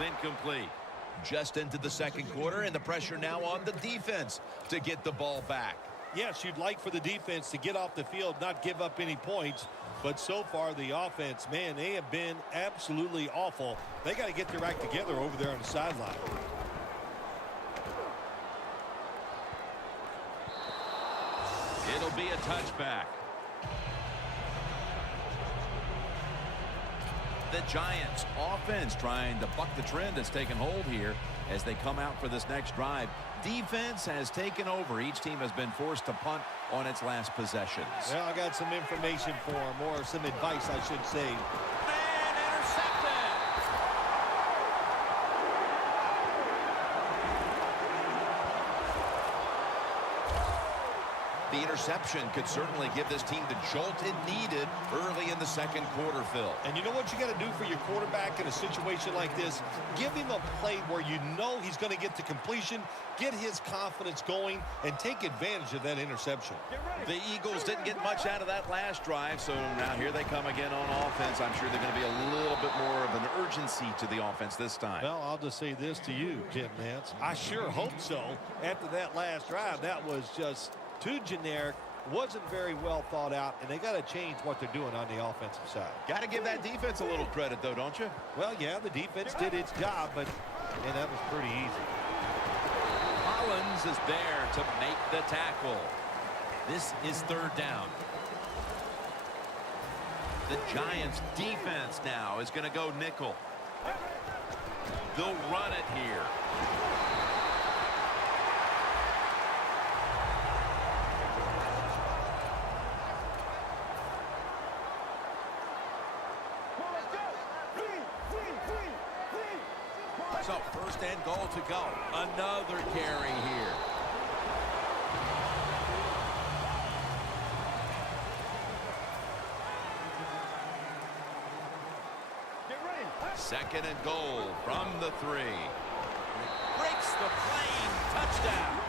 Incomplete. Just into the second quarter, and the pressure now on the defense to get the ball back. Yes, you'd like for the defense to get off the field, not give up any points. But so far, the offense, man, they have been absolutely awful. They got to get their act together over there on the sideline. It'll be a touchback. The Giants offense trying to buck the trend that's taken hold here as they come out for this next drive. Defense has taken over. Each team has been forced to punt on its last possessions. Well, I got some information for them, or some advice, I should say. And intercepted. The interception could certainly give this team the jolt it needed early in the second quarter, Phil. And you know what you got to do for your quarterback in a situation like this? Give him a play where you know he's going to get to completion, get his confidence going, and take advantage of that interception. The Eagles didn't get much out of that last drive, so now here they come again on offense. I'm sure they're going to be a little bit more of an urgency to the offense this time. Well, I'll just say this to you, Jim Nance. I sure hope so. After that last drive, that was just too generic, wasn't very well thought out, and they got to change what they're doing on the offensive side. Got to give that defense a little credit, though, don't you? Well, yeah, the defense did its job, but that was pretty easy. Collins is there to make the tackle. This is third down. The Giants defense now is going to go nickel. They'll run it here. So first and goal to go. Another carry here. Second and goal from the 3. Breaks the plane. Touchdown.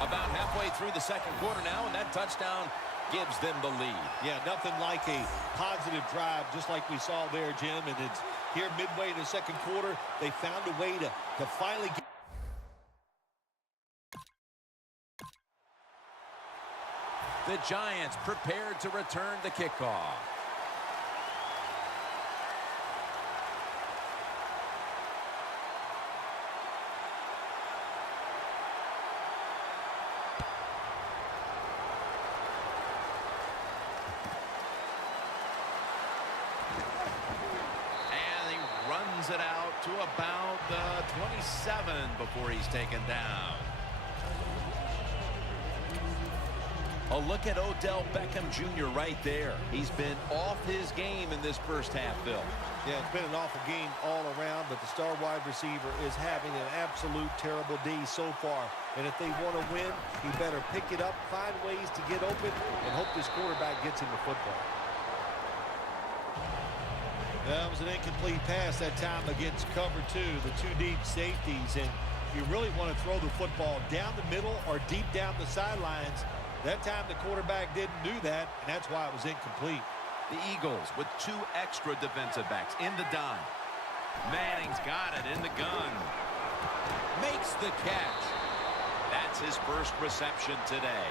About halfway through the second quarter now, and that touchdown gives them the lead. Yeah, nothing like a positive drive, just like we saw there, Jim. And it's here midway in the second quarter, they found a way to finally get. The Giants prepared to return the kickoff. It out to about the 27 before he's taken down. A look at Odell Beckham Jr. right there. He's been off his game in this first half, Phil. Yeah, it's been an awful game all around, but the star wide receiver is having an absolute terrible day so far. And if they want to win, he better pick it up, find ways to get open, and hope this quarterback gets him the football. That was an incomplete pass that time against cover 2, the 2 deep safeties. And you really want to throw the football down the middle or deep down the sidelines. That time the quarterback didn't do that, and that's why it was incomplete. The Eagles with 2 extra defensive backs in the dime. Manning's got it in the gun. Makes the catch. That's his first reception today.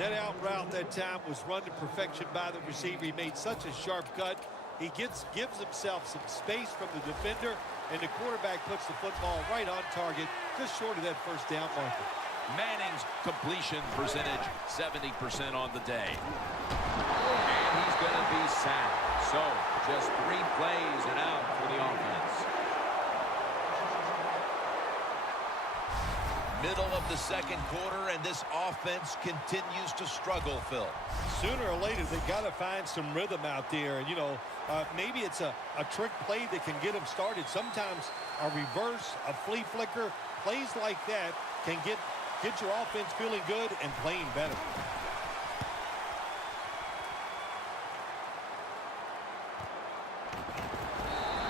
That out route that time was run to perfection by the receiver. He made such a sharp cut. He gives himself some space from the defender, and the quarterback puts the football right on target, just short of that first down marker. Manning's completion percentage, 70% on the day. And he's going to be sacked. So, just 3 plays and out for the offense. Middle of the second quarter, and this offense continues to struggle, Phil. Sooner or later, they got to find some rhythm out there. And, maybe it's a trick play that can get them started. Sometimes a reverse, a flea flicker, plays like that can get your offense feeling good and playing better.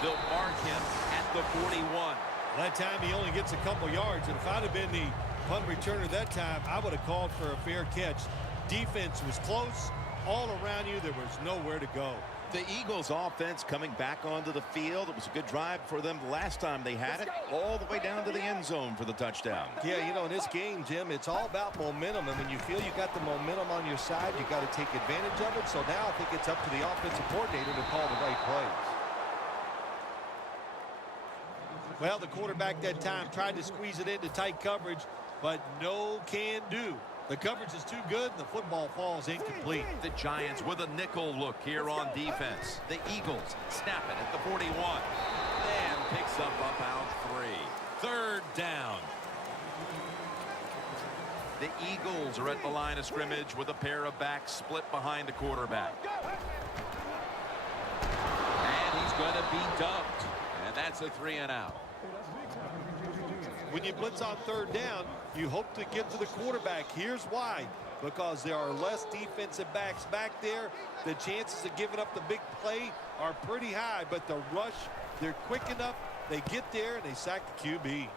They'll mark him at the 41. That time he only gets a couple yards, and if I'd have been the punt returner that time, I would have called for a fair catch. defense was close. All around you, there was nowhere to go. The Eagles offense coming back onto the field. It was a good drive for them the last time they had it, all the way down to the end zone for the touchdown. Yeah, you know, in this game, Jim, it's all about momentum. And when you feel you got the momentum on your side, you got to take advantage of it. So now I think it's up to the offensive coordinator to call the right plays. Well, the quarterback that time tried to squeeze it into tight coverage, but no can do. The coverage is too good, and the football falls incomplete. The Giants with a nickel look here on defense. The Eagles snap it at the 41. And picks up about 3. Third down. The Eagles are at the line of scrimmage with a pair of backs split behind the quarterback. And he's going to be dumped. And that's a 3-and-out. When you blitz on third down, you hope to get to the quarterback. Here's why. Because there are less defensive backs back there. The chances of giving up the big play are pretty high. But the rush, they're quick enough. They get there, and they sack the QB.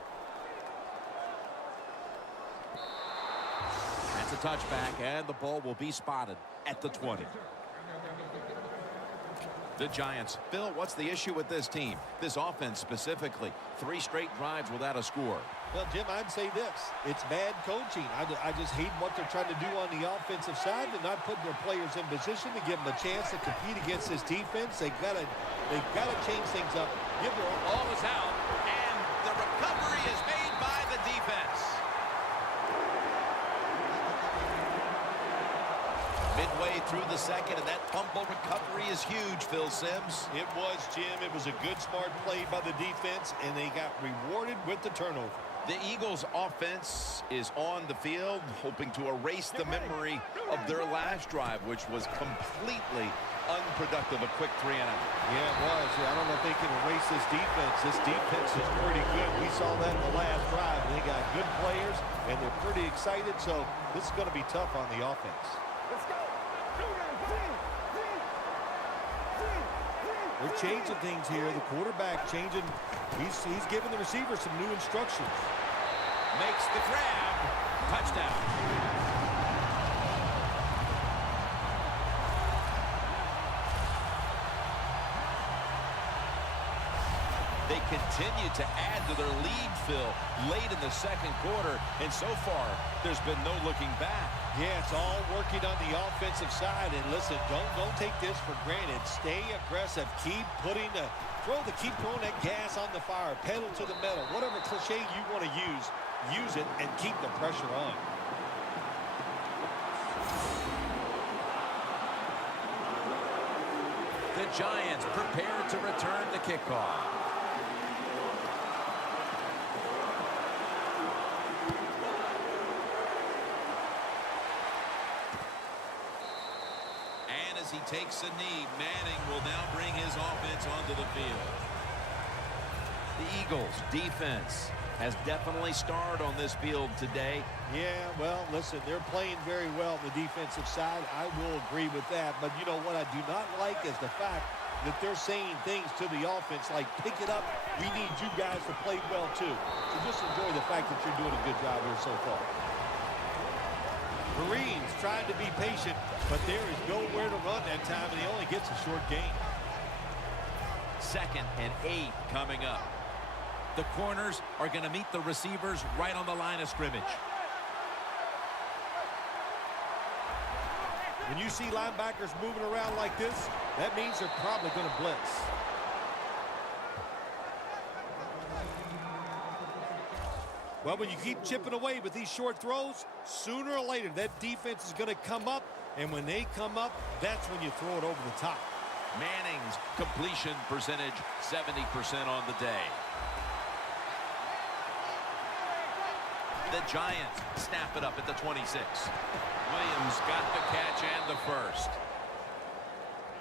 That's a touchback, and the ball will be spotted at the 20. The Giants. Phil, what's the issue with this team? This offense specifically. 3 straight drives without a score. Well, Jim, I'd say this. It's bad coaching. I just hate what they're trying to do on the offensive side. They're not putting their players in position to give them a chance to compete against this defense. They've got to change things up. Give their ball is out, and the recovery is made by the defense. Midway through the second, and that fumble recovery is huge, Phil Simms. It was, Jim. It was a good, smart play by the defense, and they got rewarded with the turnover. The Eagles' offense is on the field, hoping to erase the memory of their last drive, which was completely unproductive. A quick 3-and-out. Yeah, it was. Yeah, I don't know if they can erase this defense. This defense is pretty good. We saw that in the last drive. They got good players, and they're pretty excited, so this is going to be tough on the offense. They're changing things here. The quarterback changing. He's giving the receiver some new instructions. Makes the grab. Touchdown. They continue to add to their lead, Phil, late in the second quarter. And so far, there's been no looking back. Yeah, it's all working on the offensive side. And listen, don't take this for granted. Stay aggressive. Keep throwing that gas on the fire. Pedal to the metal. Whatever cliche you want to use it and keep the pressure on. The Giants prepare to return the kickoff. He takes a knee. Manning will now bring his offense onto the field. The Eagles defense has definitely starred on this field today. Yeah, well, listen, they're playing very well on the defensive side. I will agree with that. But you know what I do not like is the fact that they're saying things to the offense like, pick it up. We need you guys to play well, too. So just enjoy the fact that you're doing a good job here so far. Marines trying to be patient, but there is nowhere to run that time, and he only gets a short gain. 2nd and 8 coming up. The corners are going to meet the receivers right on the line of scrimmage. When you see linebackers moving around like this, that means they're probably going to blitz. Well, when you keep chipping away with these short throws, sooner or later that defense is going to come up, and when they come up, that's when you throw it over the top. Manning's completion percentage 70% on the day. The Giants snap it up at the 26. Williams got the catch and the first.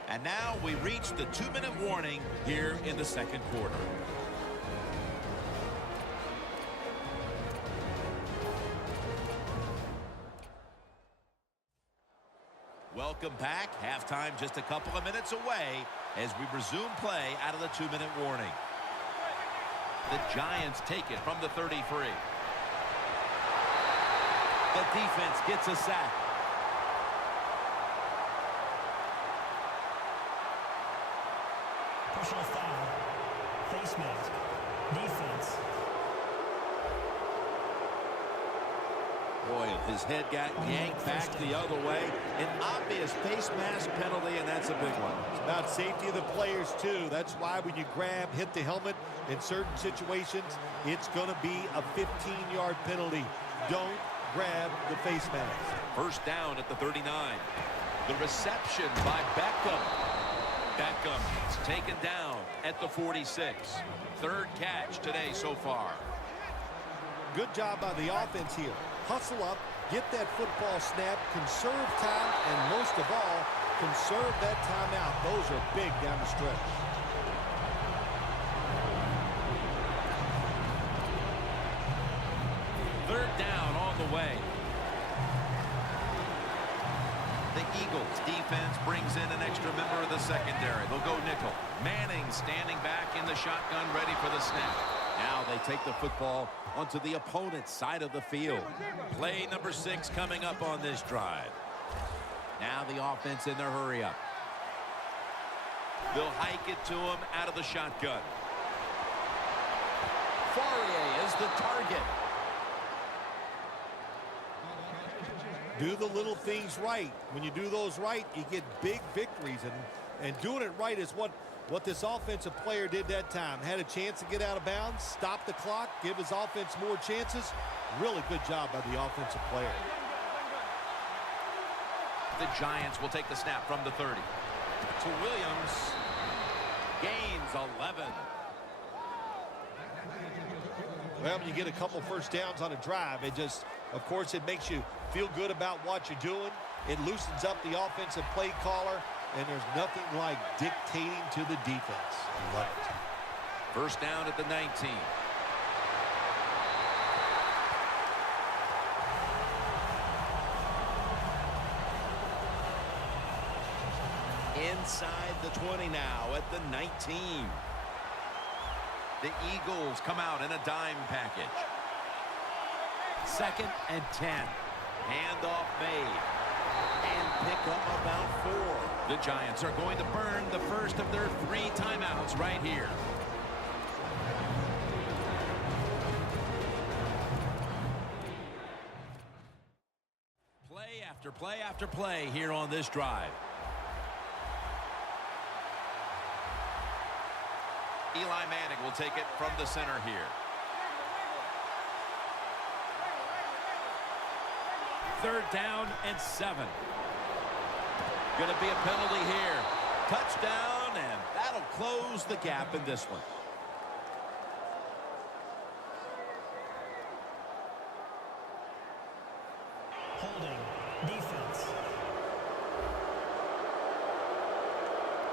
And now we reach the 2-minute warning here in the second quarter. Welcome back. Halftime just a couple of minutes away as we resume play out of the 2-minute warning. The Giants take it from the 33. The defense gets a sack. Personal foul. Face mask. Defense. Boy, his head got yanked back the other way. An obvious face mask penalty, and that's a big one. It's about safety of the players, too. That's why when you grab, hit the helmet in certain situations, it's going to be a 15-yard penalty. Don't grab the face mask. First down at the 39. The reception by Beckham. Beckham is taken down at the 46. Third catch today so far. Good job by the offense here. Hustle up, get that football snap, conserve time, and most of all, conserve that timeout. Those are big down the stretch. Third down on the way. The Eagles defense brings in an extra member of the secondary. They'll go nickel. Manning standing back in the shotgun, ready for the snap. Now they take the football onto the opponent's side of the field. Play number 6 coming up on this drive. Now the offense in their hurry up. They'll hike it to him out of the shotgun. Fourier is the target. Do the little things right. When you do those right, you get big victories. And doing it right is what this offensive player did that time. Had a chance to get out of bounds, stop the clock, give his offense more chances. Really good job by the offensive player. The Giants will take the snap from the 30. To Williams. Gains 11. Well, when you get a couple first downs on a drive, it just, of course, it makes you feel good about what you're doing. It loosens up the offensive play caller, and there's nothing like dictating to the defense. I love it. First down at the 19. Inside the 20 now at the 19. The Eagles come out in a dime package. 2nd and 10. Handoff made. And pick up about 4. The Giants are going to burn the first of their 3 timeouts right here. Play after play after play here on this drive. Eli Manning will take it from the center here. 3rd down and 7. Going to be a penalty here. Touchdown, and that'll close the gap in this one. Holding. Defense.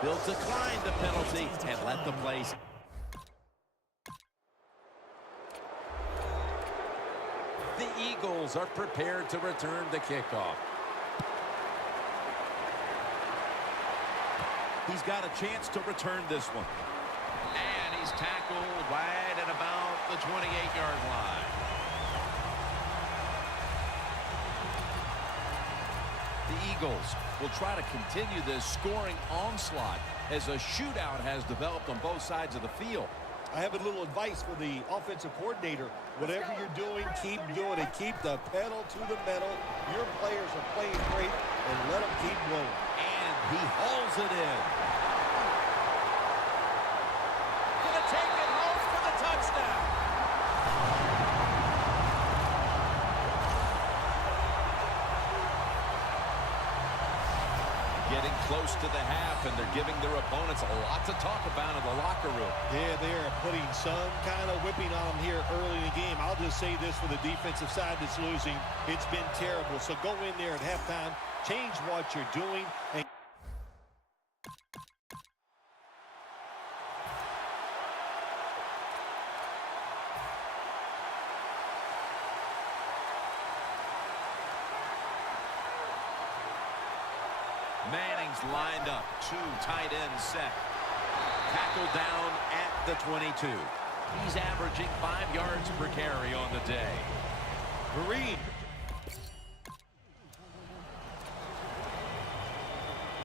They'll decline the penalty and let the play. The Eagles are prepared to return the kickoff. He's got a chance to return this one. And he's tackled right at about the 28-yard line. The Eagles will try to continue this scoring onslaught as a shootout has developed on both sides of the field. I have a little advice for the offensive coordinator. Whatever you're doing, keep doing it. Keep the pedal to the metal. Your players are playing great, and let them keep going. And he hauls it in. Gonna take it home for the touchdown. Getting close to the half, and they're giving their opponents a lot to talk about in the locker room. Yeah, they're putting some kind of whipping on them here early in the game. I'll just say this for the defensive side that's losing. It's been terrible. So go in there at halftime, change what you're doing, and Manning's lined up. 2 tight ends set. Tackled down at the 22. He's averaging 5 yards per carry on the day. Marine